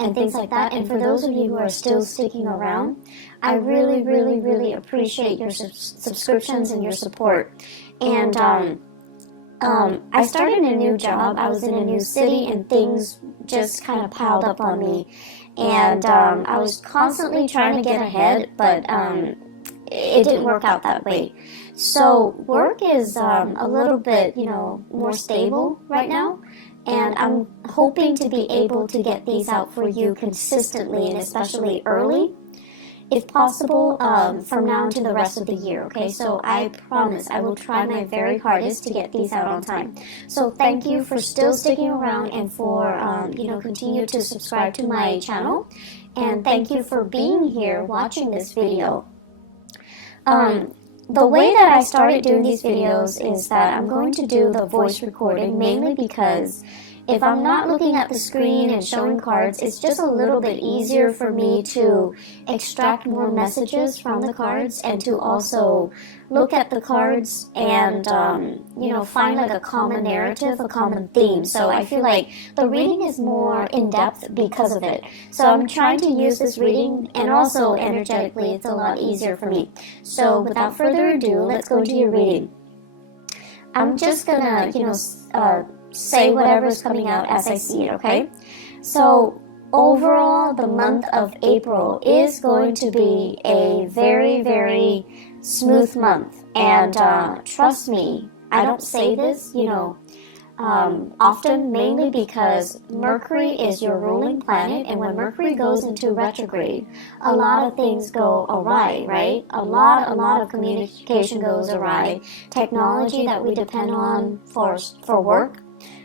and things like that. And for those of you who are still sticking around, I really, really, really appreciate your subscriptions and your support. And I started a new job. I was in a new city, and things just kind of piled up on me. And I was constantly trying to get ahead, but it didn't work out that way. So work is a little bit, more stable right now. And I'm hoping to be able to get these out for you consistently, and especially early, if possible, from now to the rest of the year, okay? So I promise I will try my very hardest to get these out on time. So thank you for still sticking around, and for, continue to subscribe to my channel. And thank you for being here watching this video. The way that I started doing these videos is that I'm going to do the voice recording, mainly because if I'm not looking at the screen and showing cards, it's just a little bit easier for me to extract more messages from the cards, and to also look at the cards and, find like a common narrative, a common theme. So I feel like the reading is more in-depth because of it. So I'm trying to use this reading, and also energetically, it's a lot easier for me. So without further ado, let's go into your reading. I'm just gonna, say whatever's coming out as I see it, okay? So overall, the month of April is going to be a very, very smooth month. And trust me, I don't say this, often, mainly because Mercury is your ruling planet, and when Mercury goes into retrograde, a lot of things go awry, right? A lot of communication goes awry. Technology that we depend on for work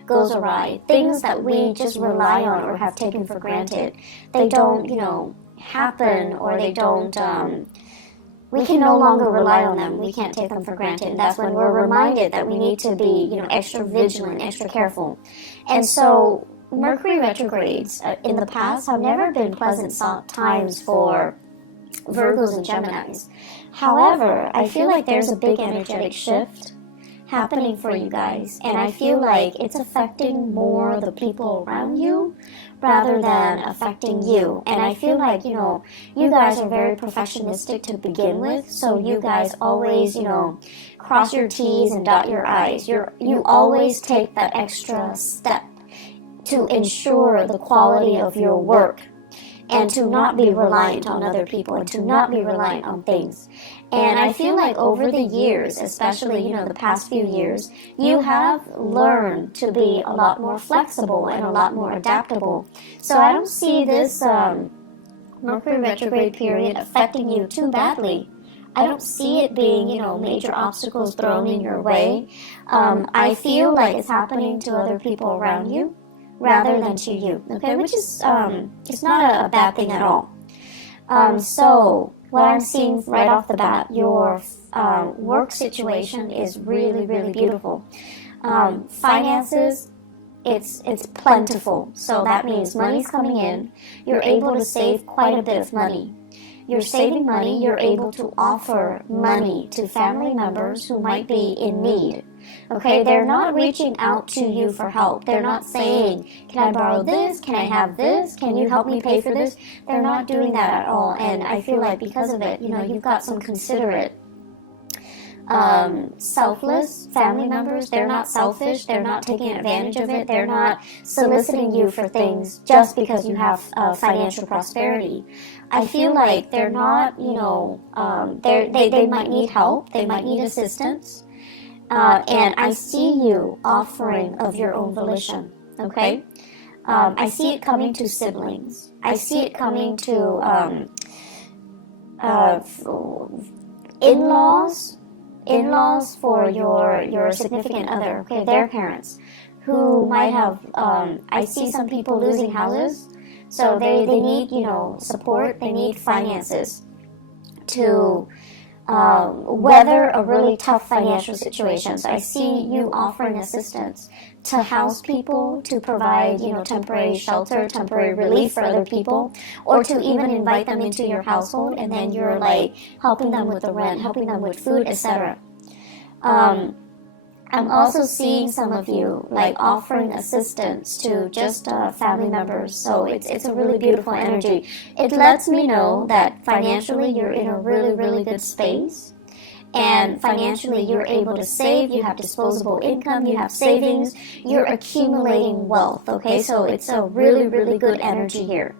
goes awry. Things that we just rely on or have taken for granted, they don't, happen, or they don't, we can no longer rely on them. We can't take them for granted. And that's when we're reminded that we need to be, extra vigilant, extra careful. And so Mercury retrogrades in the past have never been pleasant times for Virgos and Geminis. However, I feel like there's a big energetic shift happening for you guys, and I feel like it's affecting more the people around you rather than affecting you. And I feel like, you guys are very perfectionistic to begin with, so you guys always, cross your T's and dot your I's. You always take that extra step to ensure the quality of your work, and to not be reliant on other people, and to not be reliant on things. And I feel like over the years, especially, the past few years, you have learned to be a lot more flexible and a lot more adaptable. So I don't see this Mercury retrograde period affecting you too badly. I don't see it being, major obstacles thrown in your way. I feel like it's happening to other people around you rather than to you, okay, which is, it's not a bad thing at all. So what I'm seeing right off the bat, your work situation is really, really beautiful. Finances, it's plentiful, so that means money's coming in. You're able to save quite a bit of money. You're saving money, you're able to offer money to family members who might be in need. Okay, they're not reaching out to you for help. They're not saying, can I borrow this? Can I have this? Can you help me pay for this? They're not doing that at all. And I feel like because of it, you've got some considerate, selfless family members. They're not selfish. They're not taking advantage of it. They're not soliciting you for things just because you have financial prosperity. I feel like they're not, they might need help. They might need assistance. And I see you offering of your own volition, okay? I see it coming to siblings. I see it coming to in-laws for your significant other, okay, their parents, who might have, I see some people losing houses, so they need, support, they need finances to weather a really tough financial situation. So I see you offering assistance to house people, to provide, temporary shelter, temporary relief for other people, or to even invite them into your household, and then you're like helping them with the rent, helping them with food, etc. I'm also seeing some of you like offering assistance to just family members. So it's a really beautiful energy. It lets me know that financially you're in a really, really good space. And financially you're able to save, you have disposable income, you have savings, you're accumulating wealth, okay? So it's a really, really good energy here.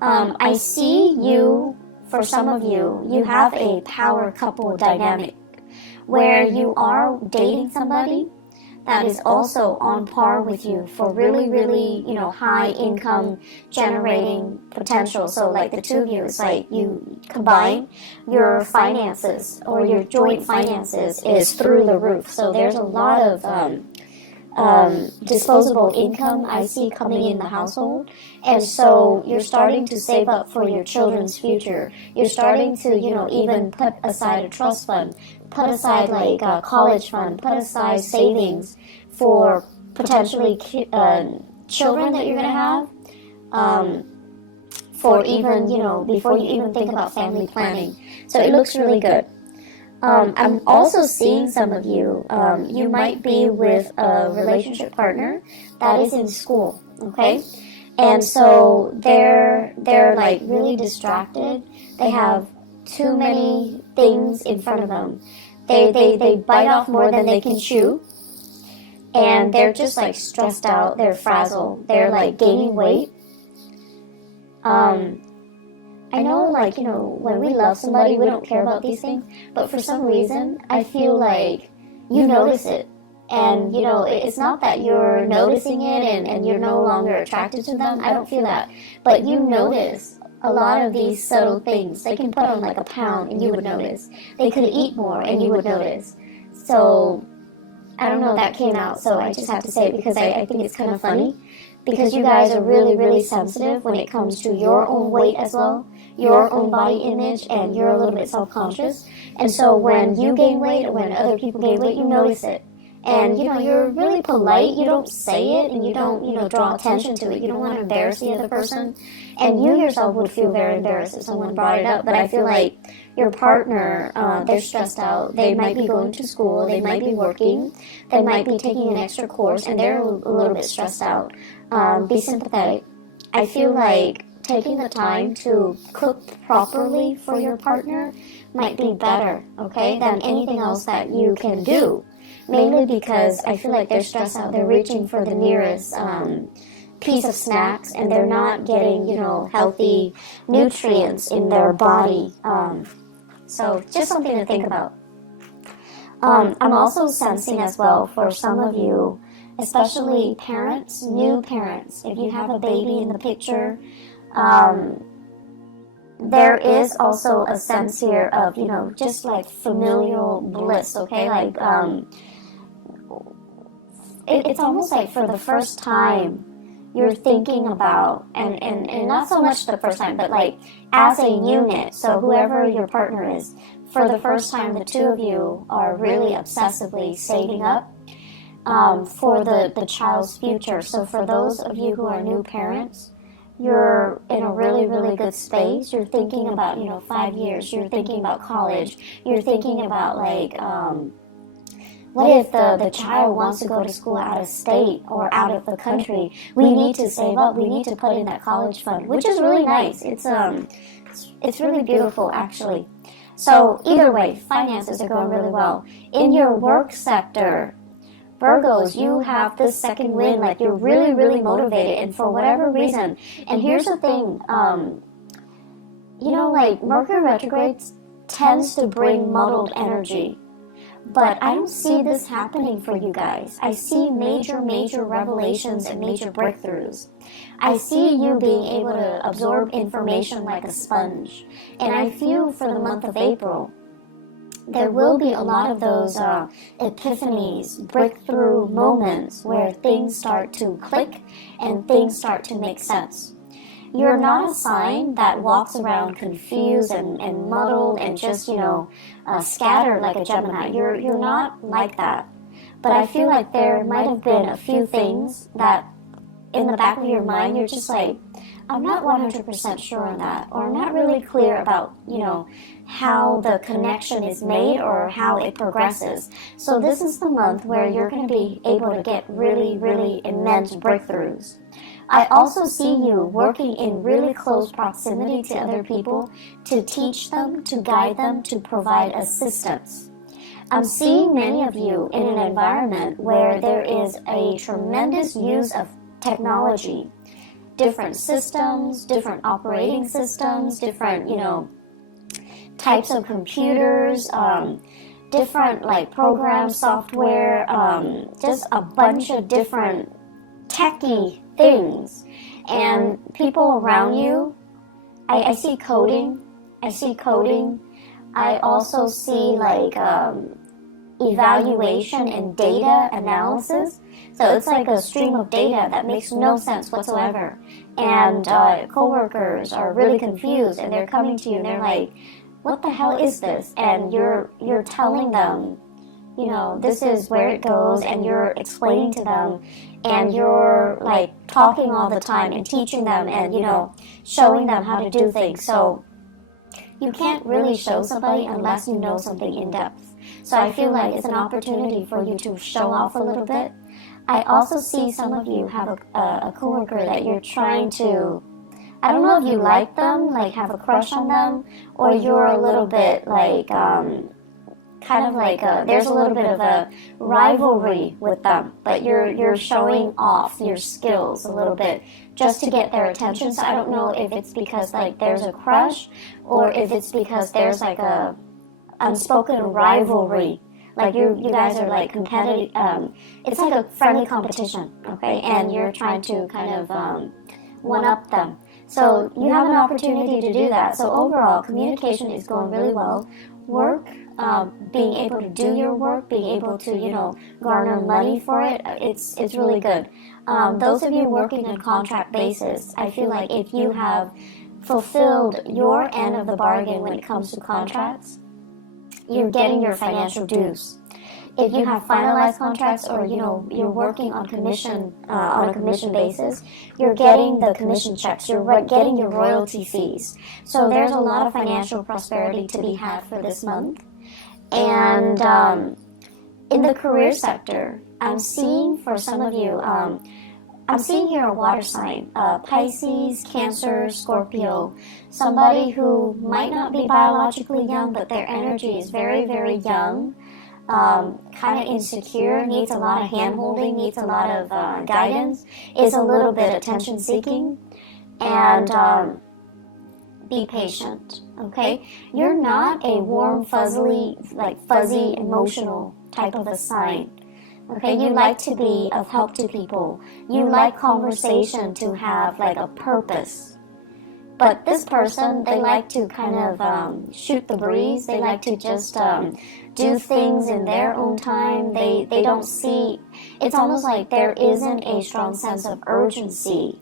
I see you, for some of you, you have a power couple dynamic where you are dating somebody that is also on par with you for really, really, high income generating potential. So like the two of you, it's like you combine your finances, or your joint finances is through the roof. So there's a lot of disposable income I see coming in the household. And so you're starting to save up for your children's future. You're starting to, even put aside a trust fund, put aside like a college fund, put aside savings for potentially children that you're going to have, for even, before you even think about family planning. So it looks really good. I'm also seeing some of you, you might be with a relationship partner that is in school, okay? And so they're like really distracted. They have too many things in front of them. They bite off more than they can chew. And they're just like stressed out, they're frazzled, they're like gaining weight. I know, like, when we love somebody, we don't care about these things, but for some reason, I feel like you notice it. And, it's not that you're noticing it and you're no longer attracted to them. I don't feel that. But you notice a lot of these subtle things. They can put on like a pound and you would notice. They could eat more and you would notice. So, I don't know, that came out, so I just have to say it because I think it's kind of funny. Because you guys are really, really sensitive when it comes to your own weight as well, your own body image, and you're a little bit self-conscious. And so when you gain weight or when other people gain weight, you notice it. And, you're really polite. You don't say it, and you don't, draw attention to it. You don't want to embarrass the other person. And you yourself would feel very embarrassed if someone brought it up. But I feel like your partner, they're stressed out. They might be going to school. They might be working. They might be taking an extra course, and they're a little bit stressed out. Be sympathetic. I feel like taking the time to cook properly for your partner might be better, okay, than anything else that you can do. Mainly because I feel like they're stressed out. They're reaching for the nearest piece of snacks, and they're not getting, healthy nutrients in their body. So just something to think about. I'm also sensing as well for some of you, especially parents, new parents, if you have a baby in the picture, there is also a sense here of, just like familial bliss, okay? Like, it's almost like for the first time you're thinking about, and not so much the first time, but like as a unit, so whoever your partner is, for the first time the two of you are really obsessively saving up for the child's future. So for those of you who are new parents, you're in a really, really good space. You're thinking about, 5 years. You're thinking about college. You're thinking about, like, what if the child wants to go to school out of state or out of the country? We need to save up. We need to put in that college fund, which is really nice. It's really beautiful, actually. So either way, finances are going really well. In your work sector, Virgos, you have this second wind, like you're really, really motivated, and for whatever reason, and here's the thing, like Mercury retrograde tends to bring muddled energy, but I don't see this happening for you guys. I see major, major revelations and major breakthroughs. I see you being able to absorb information like a sponge, and I feel for the month of April, there will be a lot of those epiphanies, breakthrough moments where things start to click and things start to make sense. You're not a sign that walks around confused and muddled and just, scattered like a Gemini. You're not like that. But I feel like there might have been a few things that in the back of your mind, you're just like, I'm not 100% sure on that, or I'm not really clear about, how the connection is made or how it progresses. So this is the month where you're going to be able to get really, really immense breakthroughs. I also see you working in really close proximity to other people to teach them, to guide them, to provide assistance. I'm seeing many of you in an environment where there is a tremendous use of technology, different systems, different operating systems, different, types of computers, different like program software, just a bunch of different techie things. And people around you, I see coding. I also see like evaluation and data analysis. So it's like a stream of data that makes no sense whatsoever. And coworkers are really confused, and they're coming to you and they're like, what the hell is this? And you're telling them, this is where it goes, and you're explaining to them, and you're like talking all the time and teaching them and, showing them how to do things. So you can't really show somebody unless you know something in depth. So I feel like it's an opportunity for you to show off a little bit. I also see some of you have a coworker that you're trying to, I don't know if you like them, like have a crush on them, or you're a little bit like, there's a little bit of a rivalry with them, but you're showing off your skills a little bit just to get their attention. So I don't know if it's because like there's a crush, or if it's because there's like a unspoken rivalry. Like you guys are like competitive. It's like a friendly competition, okay? And you're trying to kind of one-up them. So you have an opportunity to do that. So overall, communication is going really well. Work, being able to do your work, being able to, garner money for it, it's really good. Those of you working on contract basis, I feel like if you have fulfilled your end of the bargain when it comes to contracts, you're getting your financial dues. If you have finalized contracts, or you're working on commission on a commission basis, you're getting the commission checks. You're getting your royalty fees. So there's a lot of financial prosperity to be had for this month. And in the career sector, I'm seeing for some of you, I'm seeing here a water sign, Pisces, Cancer, Scorpio, somebody who might not be biologically young, but their energy is very, very young. Kind of insecure, needs a lot of hand-holding, needs a lot of guidance, is a little bit attention-seeking, and be patient, okay? You're not a warm, fuzzy, emotional type of a sign, okay? You like to be of help to people. You like conversation to have like a purpose. But this person, they like to kind of shoot the breeze. They like to just do things in their own time. They don't see, it's almost like there isn't a strong sense of urgency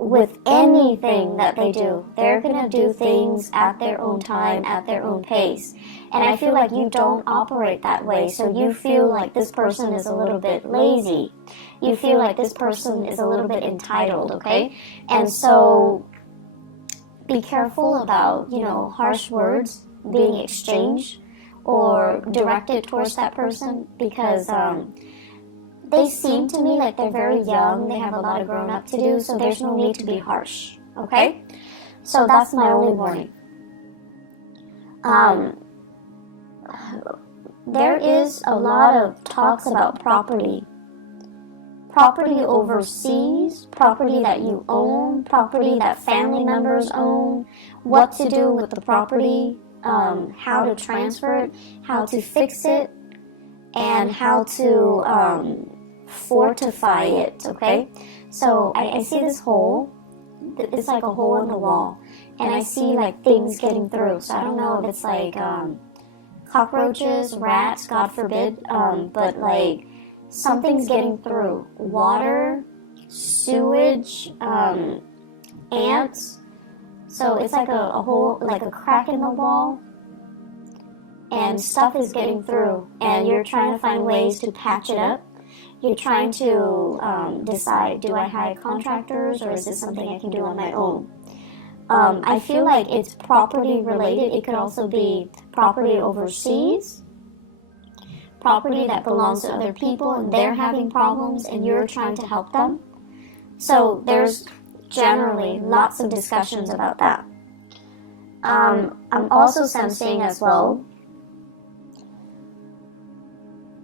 with anything that they do. They're going to do things at their own time, at their own pace. And I feel like you don't operate that way. So you feel like this person is a little bit lazy. You feel like this person is a little bit entitled, okay? And so be careful about, harsh words being exchanged or directed towards that person, because they seem to me like they're very young. They have a lot of grown up to do, so there's no need to be harsh, okay? So that's my only warning. There is a lot of talks about property. Property overseas, property that you own, property that family members own, what to do with the property, how to transfer it, how to fix it, and how to fortify it, okay? So I see this hole. It's like a hole in the wall, and I see like things getting through. So I don't know if it's like cockroaches, rats, God forbid, but like something's getting through. Water, sewage, ants. So it's like a hole, like a crack in the wall, and stuff is getting through, and you're trying to find ways to patch it up. You're trying to decide, do I hire contractors or is this something I can do on my own? I feel like it's property related. It could also be property overseas, property that belongs to other people and they're having problems and you're trying to help them. So there's generally lots of discussions about that. I'm also sensing as well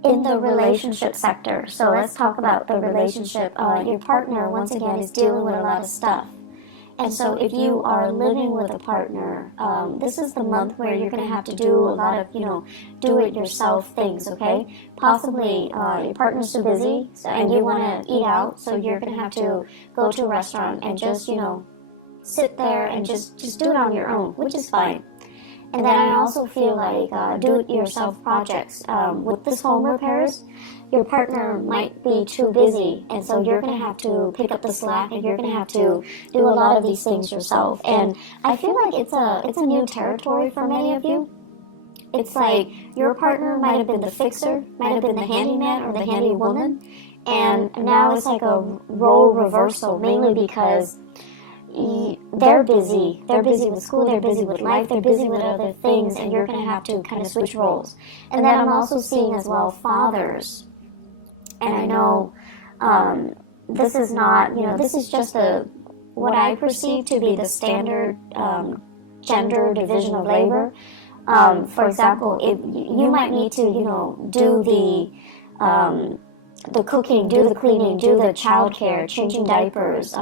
in the relationship sector. So let's talk about the relationship. Your partner, once again, is dealing with a lot of stuff. And so if you are living with a partner, this is the month where you're going to have to do a lot of, do-it-yourself things, okay? Possibly your partner's too busy and you want to eat out, so you're going to have to go to a restaurant and just, sit there and just do it on your own, which is fine. And then I also feel like do-it-yourself projects. With this home repairs, your partner might be too busy, and so you're going to have to pick up the slack, and you're going to have to do a lot of these things yourself. And I feel like it's a new territory for many of you. It's like your partner might have been the fixer, might have been the handyman or the handy woman, and now it's like a role reversal, mainly because they're busy with school, they're busy with life, they're busy with other things, and you're going to have to kind of switch roles. And then I'm also seeing as well fathers. And I know this is not, this is just what I perceive to be the standard gender division of labor. For example, if you might need to, do the cooking, do the cleaning, do the childcare, changing diapers,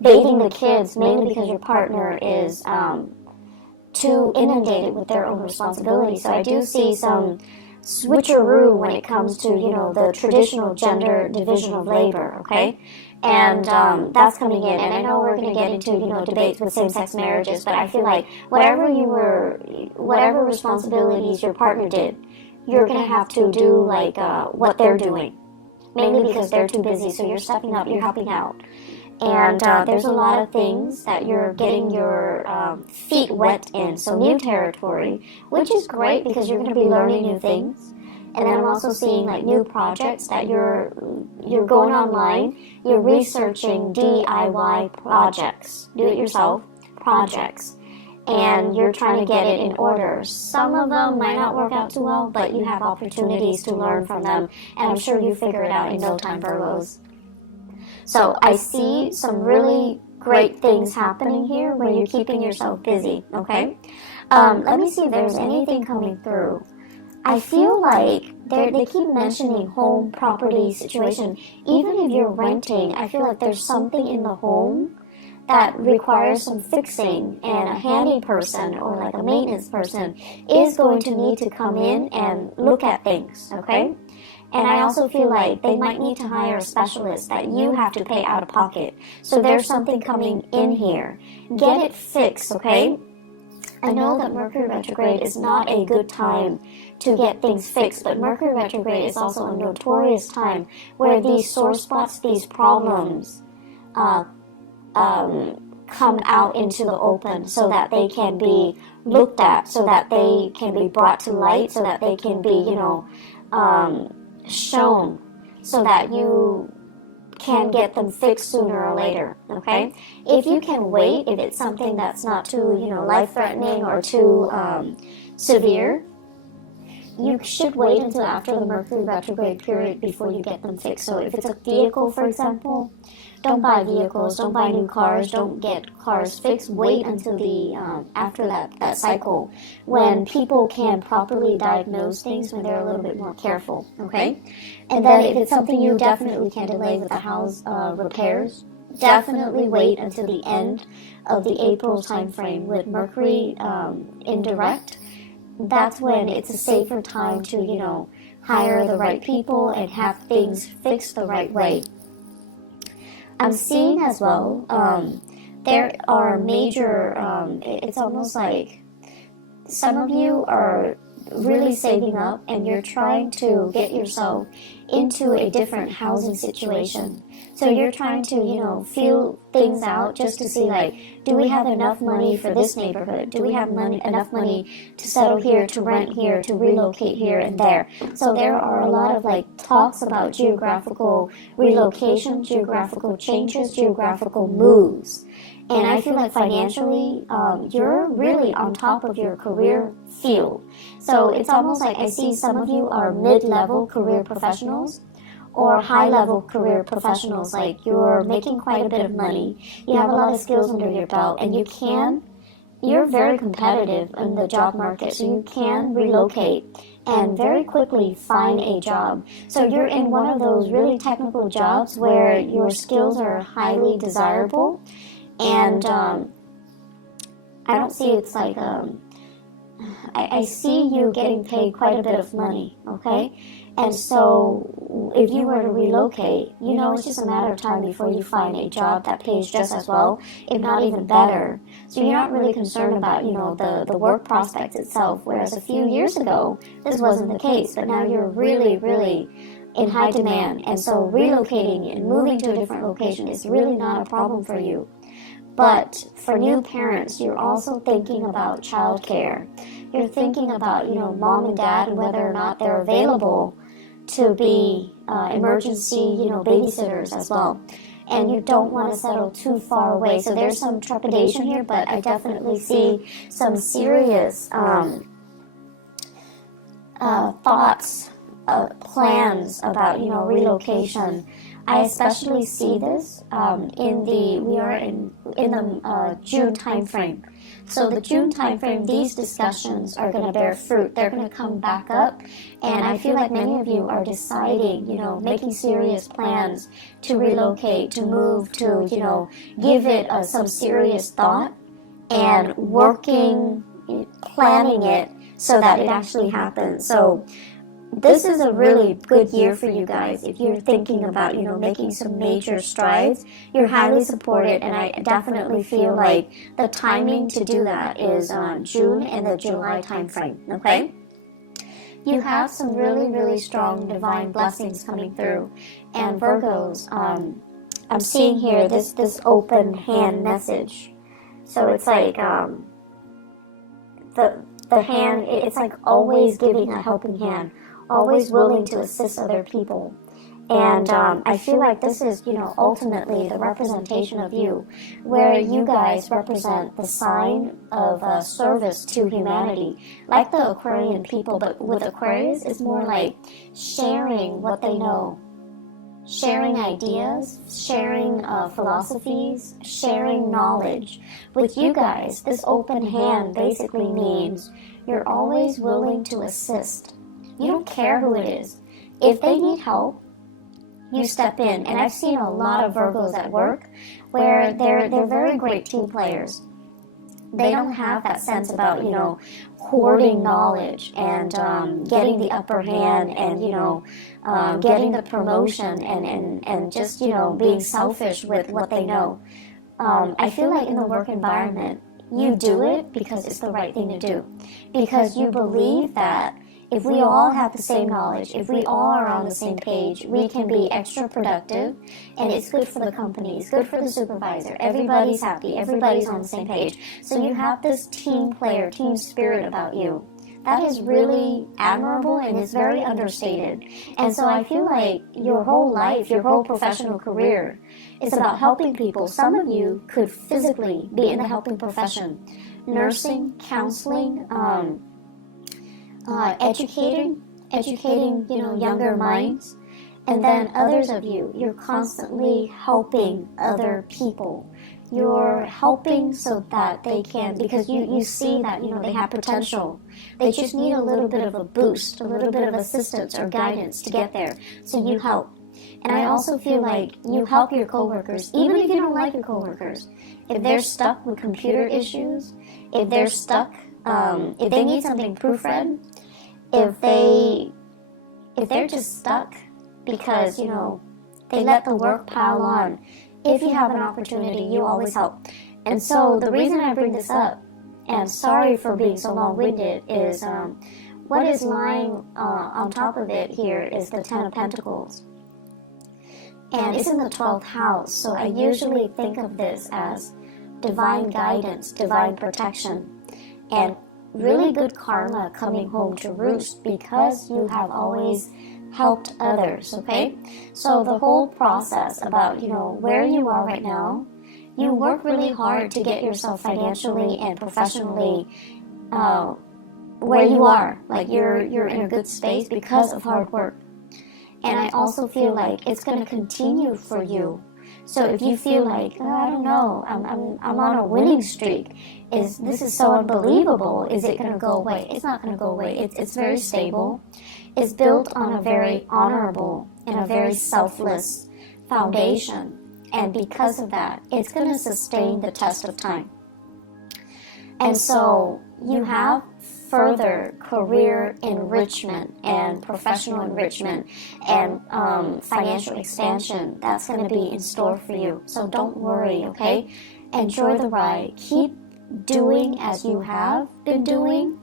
bathing the kids, mainly because your partner is too inundated with their own responsibilities. So I do see some switcheroo when it comes to, the traditional gender division of labor, okay? And that's coming in. And I know we're going to get into, debates with same-sex marriages, but I feel like whatever responsibilities your partner did, you're going to have to do, like, what they're doing. Mainly because they're too busy, so you're stepping up, you're helping out. And there's a lot of things that you're getting your feet wet in, so new territory, which is great because you're going to be learning new things. And then I'm also seeing like new projects that you're going online, you're researching DIY projects, do-it-yourself projects, and you're trying to get it in order. Some of them might not work out too well, but you have opportunities to learn from them, and I'm sure you figure it out in no time, Virgos. So I see some really great things happening here where you're keeping yourself busy, okay? Let me see if there's anything coming through. I feel like they keep mentioning home property situation. Even if you're renting, I feel like there's something in the home that requires some fixing, and a handy person or like a maintenance person is going to need to come in and look at things, okay? And I also feel like they might need to hire a specialist that you have to pay out of pocket. So there's something coming in here. Get it fixed, okay? I know that Mercury retrograde is not a good time to get things fixed, but Mercury retrograde is also a notorious time where these sore spots, these problems, come out into the open so that they can be looked at, so that they can be brought to light, so that they can be, shown, so that you can get them fixed sooner or later, okay? If you can wait, if it's something that's not too, life-threatening or too severe, you should wait until after the Mercury retrograde period before you get them fixed. So if it's a vehicle, for example, don't buy vehicles, don't buy new cars, don't get cars fixed. Wait until the after that cycle when people can properly diagnose things, when they're a little bit more careful, okay? And then if it's something you definitely can delay with the house repairs, definitely wait until the end of the April time frame with Mercury in direct. That's when it's a safer time to, hire the right people and have things fixed the right way. I'm seeing as well, there are major, it's almost like some of you are really saving up and you're trying to get yourself into a different housing situation. So you're trying to, feel things out just to see, like, do we have enough money for this neighborhood? Do we have enough money to settle here, to rent here, to relocate here and there? So there are a lot of, like, talks about geographical relocation, geographical changes, geographical moves. And I feel like financially, you're really on top of your career field. So it's almost like I see some of you are mid-level career professionals or high-level career professionals. Like, you're making quite a bit of money, you have a lot of skills under your belt, and you're very competitive in the job market, so you can relocate and very quickly find a job. So you're in one of those really technical jobs where your skills are highly desirable. And I don't see it's like, I see you getting paid quite a bit of money, okay? And so if you were to relocate, it's just a matter of time before you find a job that pays just as well, if not even better. So you're not really concerned about, the work prospects itself, whereas a few years ago, this wasn't the case. But now you're really, really in high demand. And so relocating and moving to a different location is really not a problem for you. But for new parents, you're also thinking about childcare. You're thinking about, mom and dad and whether or not they're available to be emergency, babysitters as well. And you don't want to settle too far away. So there's some trepidation here, but I definitely see some serious thoughts, plans about, relocation. I especially see this we are in the June time frame. So the June time frame, these discussions are going to bear fruit. They're going to come back up, and I feel like many of you are deciding, making serious plans to relocate, to move, to, give it some serious thought and working, planning it so that it actually happens. So this is a really good year for you guys. If you're thinking about, making some major strides, you're highly supported, and I definitely feel like the timing to do that is June and the July time frame, okay? You have some really, really strong divine blessings coming through. And Virgos, I'm seeing here this open hand message. So it's like the hand, it's like always giving a helping hand, always willing to assist other people. And I feel like this is, ultimately the representation of you, where you guys represent the sign of service to humanity, like the Aquarian people. But with Aquarius, it's more like sharing what they know, sharing ideas, sharing philosophies, sharing knowledge. With you guys, this open hand basically means you're always willing to assist. You don't care who it is. If they need help, you step in. And I've seen a lot of Virgos at work where they're very great team players. They don't have that sense about, hoarding knowledge and getting the upper hand and, getting the promotion and just, being selfish with what they know. I feel like in the work environment, you do it because it's the right thing to do. Because you believe that if we all have the same knowledge, if we all are on the same page, we can be extra productive, and it's good for the company, it's good for the supervisor. Everybody's happy, everybody's on the same page. So you have this team player, team spirit about you. That is really admirable and is very understated. And so I feel like your whole life, your whole professional career is about helping people. Some of you could physically be in the helping profession, nursing, counseling, educating, younger minds. And then others of you, you're constantly helping other people. You're helping so that they can, because you see that, they have potential. They just need a little bit of a boost, a little bit of assistance or guidance to get there. So you help. And I also feel like you help your coworkers, even if you don't like your coworkers. If they're stuck with computer issues, if they're stuck, if they need something proofread, if they're just stuck because, they let the work pile on. If you have an opportunity, you always help. And so the reason I bring this up, and sorry for being so long-winded, is what is lying on top of it here is the Ten of Pentacles. And it's in the 12th house, so I usually think of this as divine guidance, divine protection, and really good karma coming home to roost because you have always helped others, okay? So the whole process about, where you are right now, you work really hard to get yourself financially and professionally where you are. Like you're in a good space because of hard work. And I also feel like it's going to continue for you. So if you feel like, oh, I don't know, I'm on a winning streak, this is so unbelievable, is it going to go away? It's not going to go away. It's very stable. It's built on a very honorable and a very selfless foundation. And because of that, it's going to sustain the test of time. And so you have further career enrichment and professional enrichment and financial expansion that's going to be in store for you. So don't worry, okay? Enjoy the ride. Keep doing as you have been doing,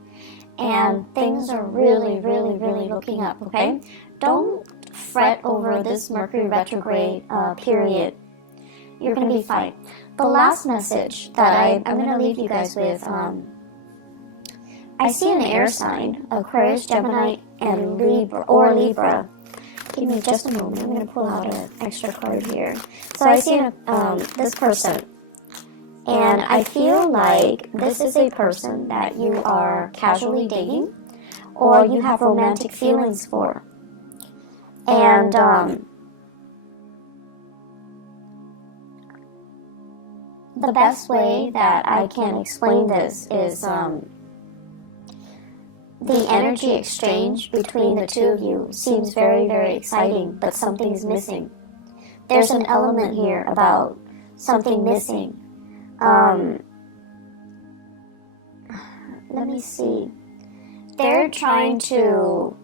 and things are really, really, really looking up, okay? Don't fret over this Mercury retrograde period. You're going to be fine. The last message that I'm going to leave you guys with, I see an air sign, Aquarius, Gemini, and Libra. Give me just a moment. I'm going to pull out an extra card here. So I see this person, and I feel like this is a person that you are casually dating or you have romantic feelings for. And the best way that I can explain this is the energy exchange between the two of you seems very, very exciting, but something's missing. There's an element here about something missing. Let me see. They're trying to...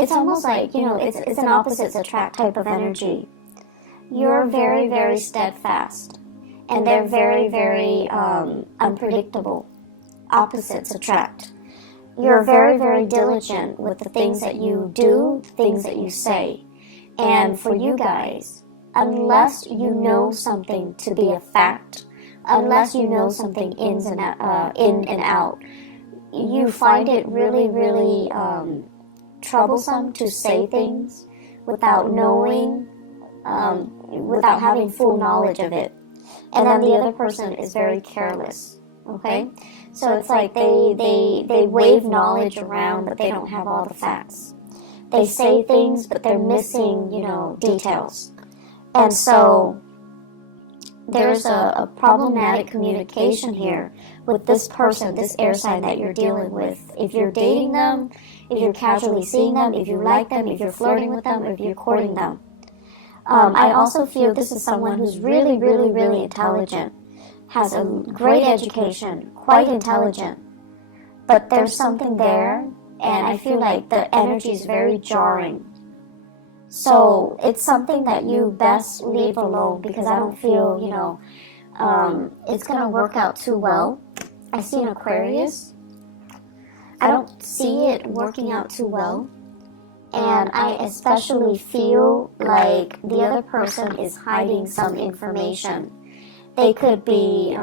It's almost like, it's an opposites attract type of energy. You're very, very steadfast, and they're very, very unpredictable. Opposites attract. You're very, very diligent with the things that you do, things that you say. And for you guys, unless you know something to be a fact, unless you know something in and out, you find it really, really troublesome to say things without knowing, without having full knowledge of it. And then the other person is very careless, okay? So it's like they wave knowledge around, but they don't have all the facts. They say things, but they're missing, details. And so there's a problematic communication here with this person, this air sign that you're dealing with. If you're dating them, if you're casually seeing them, if you like them, if you're flirting with them, or if you're courting them. I also feel this is someone who's really, really, really intelligent, has a great education, quite intelligent, but there's something there, and I feel like the energy is very jarring. So it's something that you best leave alone, because I don't feel, it's going to work out too well. I see an Aquarius. I don't see it working out too well. And I especially feel like the other person is hiding some information. They could be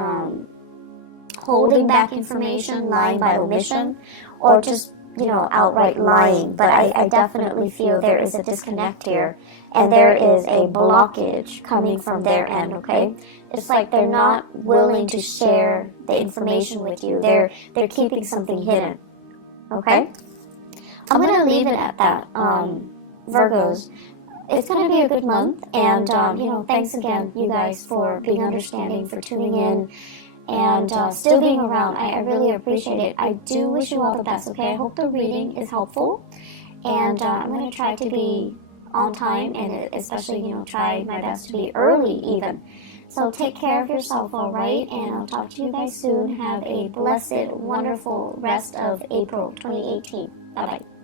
holding back information, lying by omission, or just, outright lying. But I definitely feel there is a disconnect here, and there is a blockage coming from their end, okay? It's like they're not willing to share the information with you. They're keeping something hidden, okay? I'm going to leave it at that, Virgos. It's going to be a good month, and, thanks again, you guys, for being understanding, for tuning in, and still being around. I really appreciate it. I do wish you all the best, okay? I hope the reading is helpful, and I'm going to try to be on time, and especially, try my best to be early even. So take care of yourself, all right? And I'll talk to you guys soon. Have a blessed, wonderful rest of April 2018. Bye-bye.